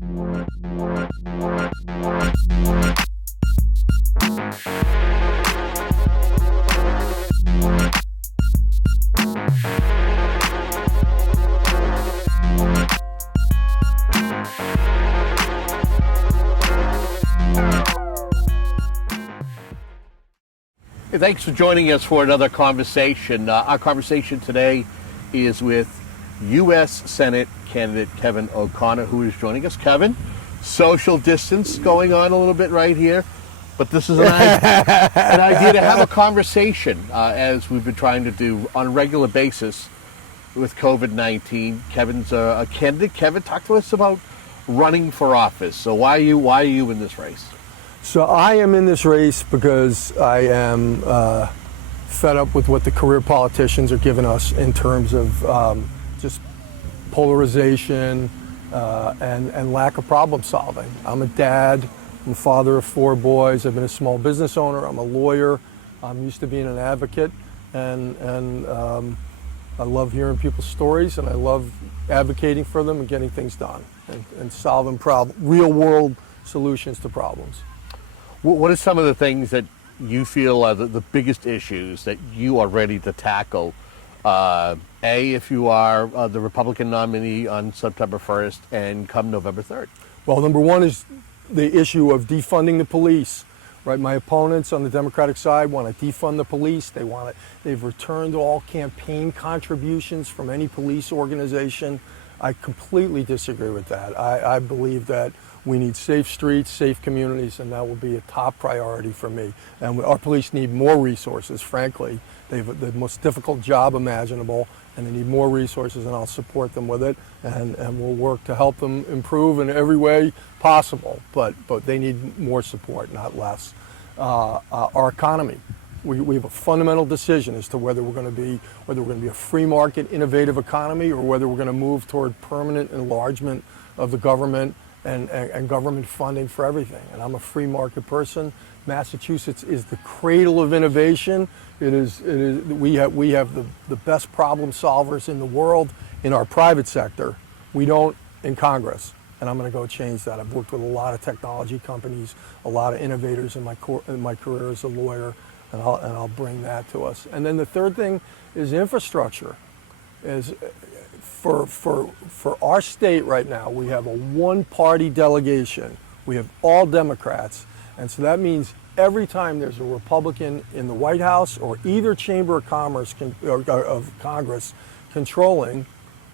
Hey, thanks for joining us for another conversation. Our conversation today is with U.S. Senate candidate Kevin O'Connor, who is joining us. Kevin, social distance going on a little bit right here, but this is an idea to have a conversation as we've been trying to do on a regular basis with COVID-19. Kevin's a candidate. Kevin, talk to us about running for office. So why are you in this race? So I am in this race because I am fed up with what the career politicians are giving us in terms of just polarization and lack of problem solving. I'm a dad, I'm a father of 4 boys, I've been a small business owner, I'm a lawyer, I'm used to being an advocate, and I love hearing people's stories, and I love advocating for them and getting things done and solving real world solutions to problems. What are some of the things that you feel are the biggest issues that you are ready to tackle? If you are the Republican nominee on September 1st and come November 3rd? Well, number one is the issue of defunding the police. Right, my opponents on the Democratic side want to defund the police. They've returned all campaign contributions from any police organization. I completely disagree with that. I believe that we need safe streets, safe communities, and that will be a top priority for me. And our police need more resources, frankly. They have the most difficult job imaginable, and they need more resources, and I'll support them with it, and we'll work to help them improve in every way possible. But they need more support, not less. Our economy. We have a fundamental decision as to whether we're going to be a free market, innovative economy, or whether we're going to move toward permanent enlargement of the government and government funding for everything. And I'm a free market person. Massachusetts is the cradle of innovation. We have the best problem solvers in the world in our private sector. We don't in Congress. And I'm going to go change that. I've worked with a lot of technology companies, a lot of innovators in my career as a lawyer. And I'll bring that to us. And then the third thing is infrastructure. For our state right now, we have a one-party delegation. We have all Democrats. And so that means every time there's a Republican in the White House or either chamber of commerce of Congress controlling,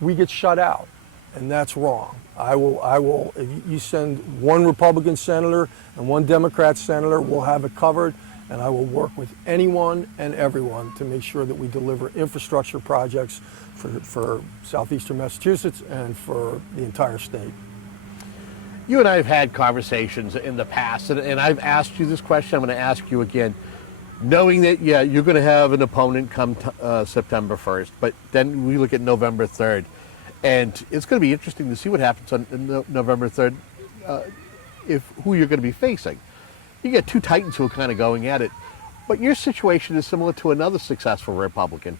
we get shut out. And that's wrong. If you send one Republican senator and one Democrat senator, we'll have it covered. And I will work with anyone and everyone to make sure that we deliver infrastructure projects for southeastern Massachusetts and for the entire state. You and I have had conversations in the past, and I've asked you this question. I'm going to ask you again, knowing that, you're going to have an opponent come September 1st, but then we look at November 3rd, and it's going to be interesting to see what happens on November 3rd, who you're going to be facing. You get 2 titans who are kind of going at it. But your situation is similar to another successful Republican,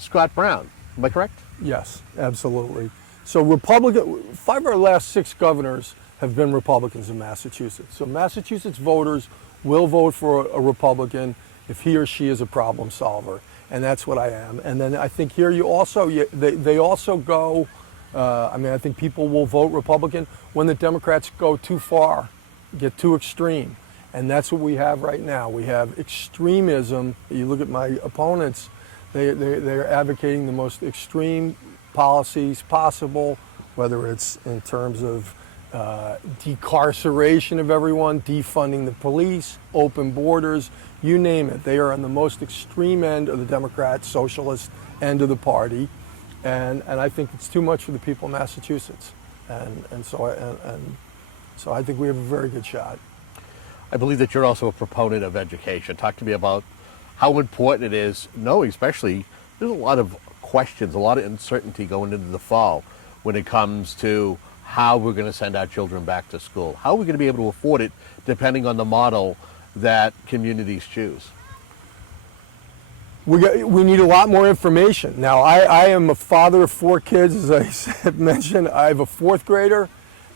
Scott Brown. Am I correct? Yes, absolutely. So 5 of our last 6 governors have been Republicans in Massachusetts. So Massachusetts voters will vote for a Republican if he or she is a problem solver. And that's what I am. And then I think here they also go, I think people will vote Republican when the Democrats go too far, get too extreme. And that's what we have right now. We have extremism. You look at my opponents, they're advocating the most extreme policies possible, whether it's in terms of decarceration of everyone, defunding the police, open borders, you name it. They are on the most extreme end of the Democrat socialist end of the party. And I think it's too much for the people of Massachusetts. So I think we have a very good shot. I believe that you're also a proponent of education. Talk to me about how important it is, knowing especially there's a lot of questions, a lot of uncertainty going into the fall when it comes to how we're going to send our children back to school. How are we going to be able to afford it depending on the model that communities choose? We need a lot more information. Now, I am a father of 4 kids, as I mentioned. I have a 4th grader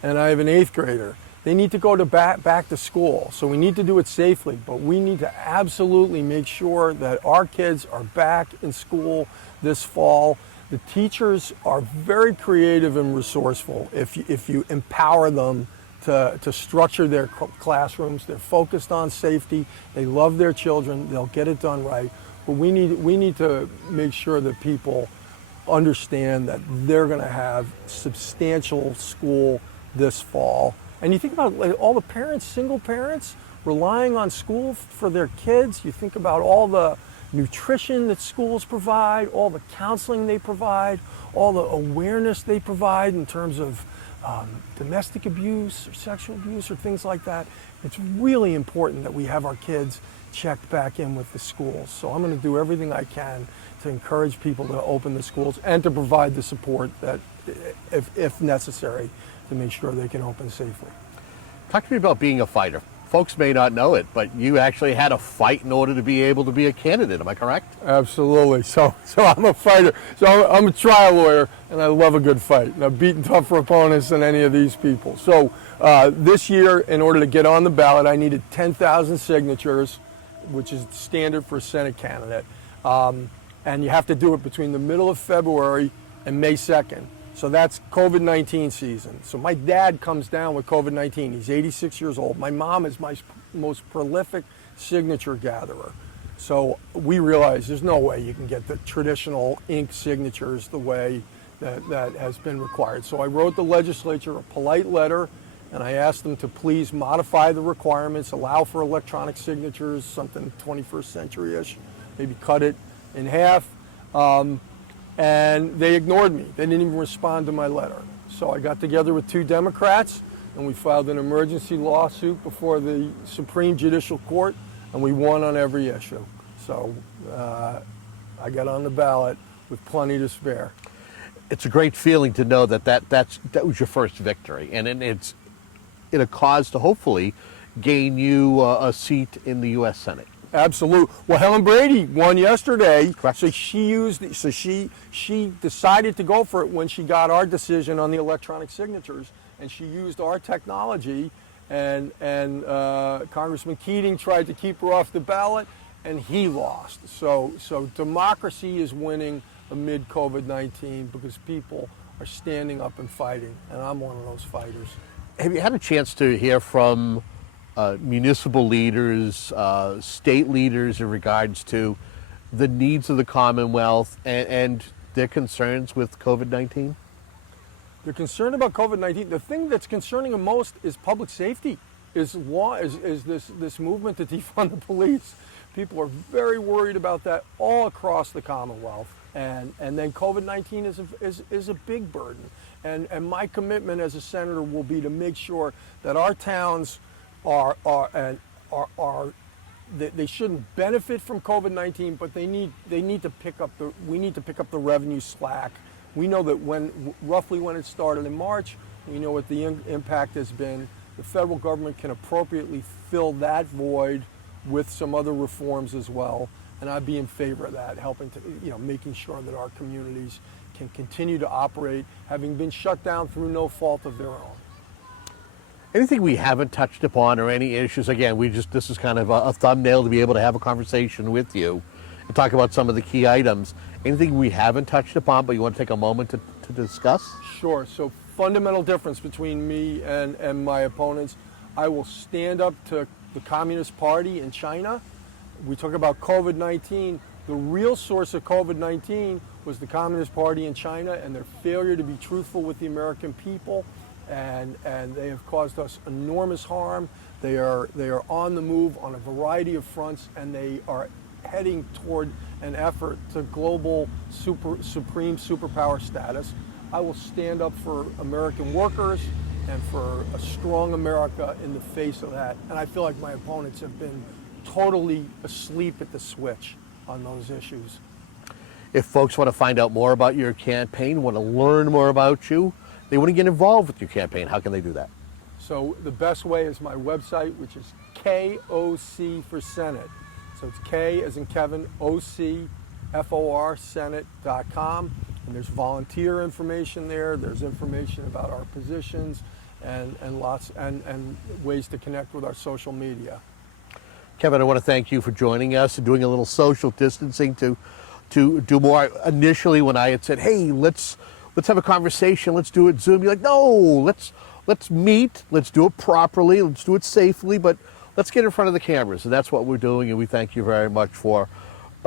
and I have an 8th grader. They need to go to back to school, so we need to do it safely, but we need to absolutely make sure that our kids are back in school this fall. The teachers are very creative and resourceful if you empower them to structure their classrooms. They're focused on safety, they love their children, they'll get it done right, but we need to make sure that people understand that they're going to have substantial school this fall. And you think about all the parents, single parents, relying on school for their kids. You think about all the nutrition that schools provide, all the counseling they provide, all the awareness they provide in terms of domestic abuse or sexual abuse or things like that. It's really important that we have our kids checked back in with the schools. So I'm going to do everything I can to encourage people to open the schools and to provide the support that, if necessary, to make sure they can open safely. Talk to me about being a fighter. Folks may not know it, but you actually had a fight in order to be able to be a candidate. Am I correct? Absolutely. So I'm a fighter. So I'm a trial lawyer, and I love a good fight. And I've beaten tougher opponents than any of these people. So this year, in order to get on the ballot, I needed 10,000 signatures, which is standard for a Senate candidate. And you have to do it between the middle of February and May 2nd. So that's COVID-19 season. So my dad comes down with COVID-19. He's 86 years old. My mom is my most prolific signature gatherer. So we realized there's no way you can get the traditional ink signatures the way that has been required. So I wrote the legislature a polite letter, and I asked them to please modify the requirements, allow for electronic signatures, something 21st century-ish, maybe cut it in half. And they ignored me. They didn't even respond to my letter. So I got together with 2 Democrats, and we filed an emergency lawsuit before the Supreme Judicial Court, and we won on every issue. So I got on the ballot with plenty to spare. It's a great feeling to know that was your first victory, and it's in a cause to hopefully gain you a seat in the U.S. Senate. Absolutely. Well, Helen Brady won yesterday. Correct. So she decided to go for it when she got our decision on the electronic signatures, and she used our technology. And Congressman Keating tried to keep her off the ballot, and he lost. So democracy is winning amid COVID-19 because people are standing up and fighting, and I'm one of those fighters. Have you had a chance to hear from municipal leaders, state leaders in regards to the needs of the Commonwealth and their concerns with COVID-19? They're concerned about COVID-19. The thing that's concerning them most is public safety, is this movement to defund the police. People are very worried about that all across the Commonwealth. And then COVID-19 is a big burden. And my commitment as a senator will be to make sure that our towns they shouldn't benefit from COVID-19, but we need to pick up the revenue slack. We know that roughly when it started in March, we know what the impact has been. The federal government can appropriately fill that void with some other reforms as well, and I'd be in favor of that, helping to, making sure that our communities can continue to operate, having been shut down through no fault of their own. Anything we haven't touched upon or any issues? Again, this is kind of a thumbnail to be able to have a conversation with you and talk about some of the key items. Anything we haven't touched upon, but you want to take a moment to discuss? Sure. So fundamental difference between me and my opponents. I will stand up to the Communist Party in China. We talk about COVID-19. The real source of COVID-19 was the Communist Party in China and their failure to be truthful with the American people. And they have caused us enormous harm. They are on the move on a variety of fronts, and they are heading toward an effort to global supreme superpower status. I will stand up for American workers and for a strong America in the face of that. And I feel like my opponents have been totally asleep at the switch on those issues. If folks want to find out more about your campaign, want to learn more about you, they want to get involved with your campaign, how can they do that? So the best way is my website, which is KOC for Senate. So it's K as in Kevin, OC, FOR, Senate.com. And there's volunteer information there. There's information about our positions. and lots and ways to connect with our social media. Kevin, I want to thank you for joining us and doing a little social distancing to do more. Initially, when I had said, "Hey, let's have a conversation, let's do it Zoom," you're like, "No, let's meet, let's do it properly, let's do it safely, but let's get in front of the cameras." And that's what we're doing, and we thank you very much for.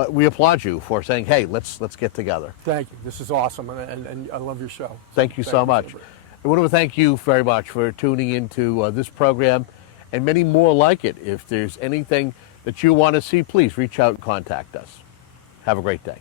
We applaud you for saying, "Hey, let's get together." Thank you. This is awesome, and I love your show. Thank you so much. Gilbert. I want to thank you very much for tuning into this program and many more like it. If there's anything that you want to see, please reach out and contact us. Have a great day.